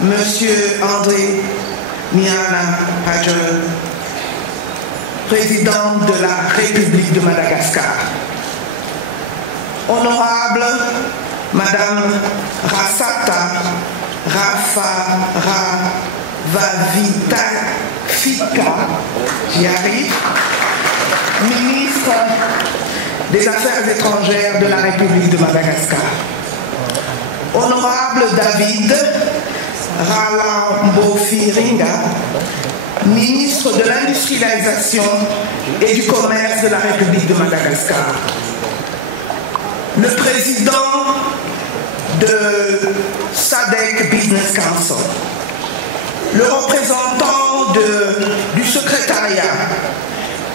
Monsieur André Miana Hadjer, président de la République de Madagascar. Honorable Madame Rassata Rafavavita Fika, j'y arrive, ministre des Affaires étrangères de la République de Madagascar. Honorable David Ralambofiringa, ministre de l'Industrialisation et du Commerce de la République de Madagascar. Le président de SADC Business Council. Le représentant du secrétariat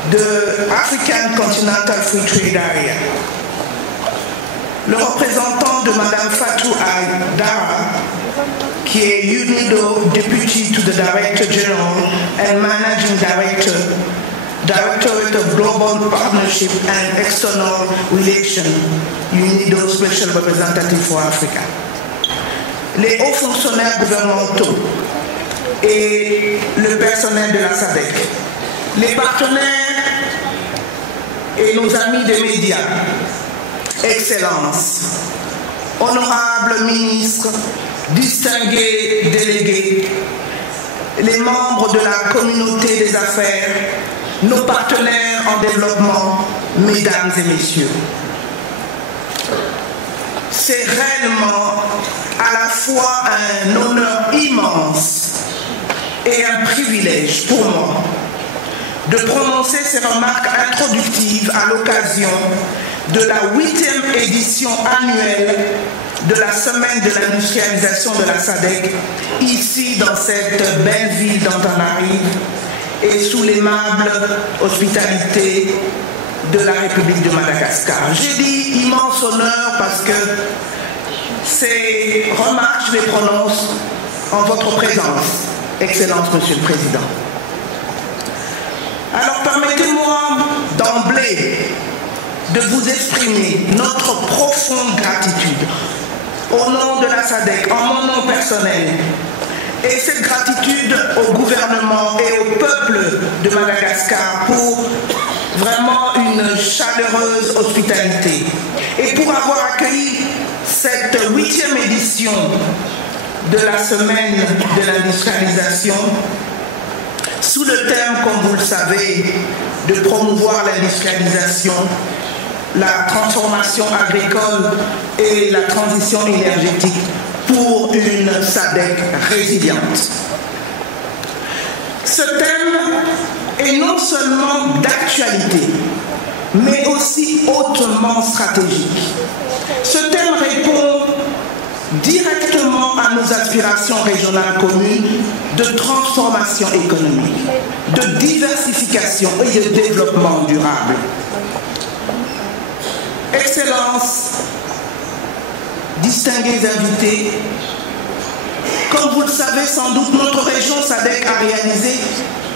de African Continental Free Trade Area. Le représentant de Madame Fatou Aïdara, qui est UNIDO Deputy to the Director General and Managing Director, Directorate of Global Partnership and External Relations, UNIDO Special Representative for Africa. Les hauts fonctionnaires gouvernementaux et le personnel de la SADC, les partenaires et nos amis des médias, Excellences, honorables ministres, distingués délégués, les membres de la communauté des affaires, nos partenaires en développement, mesdames et messieurs. C'est réellement à la fois un honneur immense et un privilège pour moi de prononcer ces remarques introductives à l'occasion de la 8e édition annuelle de la Semaine de l'industrialisation de la SADC, ici dans cette belle ville d'Antananarive et sous l'aimable hospitalité de la République de Madagascar. J'ai dit immense honneur parce que ces remarques, je les prononce en votre présence, Excellence Monsieur le Président. Alors permettez-moi d'emblée de vous exprimer notre profonde gratitude au nom de la SADC, en mon nom personnel, et cette gratitude au gouvernement et au peuple de Madagascar pour vraiment une chaleureuse hospitalité et pour avoir accueilli cette 8e édition de la Semaine de l'industrialisation sous le thème, comme vous le savez, de promouvoir l'industrialisation, la transformation agricole et la transition énergétique pour une SADC résiliente. Ce thème est non seulement d'actualité, mais aussi hautement stratégique. Ce thème répond directement à nos aspirations régionales communes de transformation économique, de diversification et de développement durable. Excellences, distingués invités, comme vous le savez sans doute, notre région SADC a réalisé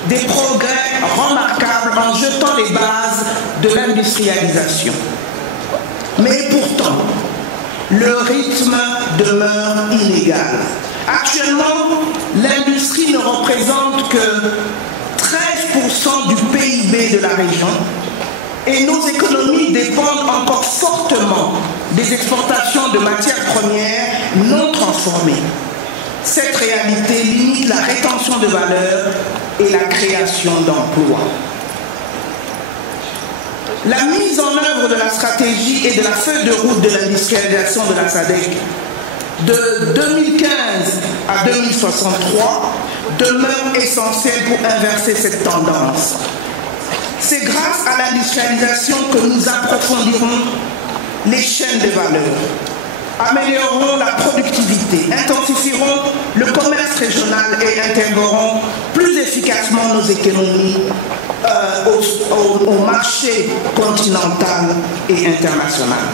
des progrès remarquables en jetant les bases de l'industrialisation. Mais pourtant, le rythme demeure inégal. Actuellement, l'industrie ne représente que 13% du PIB de la région et nos économies dépendent encore fortement des exportations de matières premières non transformées. Cette réalité limite la rétention de valeur et la création d'emplois. La mise en œuvre de la stratégie et de la feuille de route de l'industrialisation de la SADC de 2015 à 2063 demeure essentielle pour inverser cette tendance. C'est grâce à l'industrialisation que nous approfondirons les chaînes de valeur, améliorerons la productivité, intensifierons le commerce régional et intégrerons plus efficacement nos économies au marché continental et international.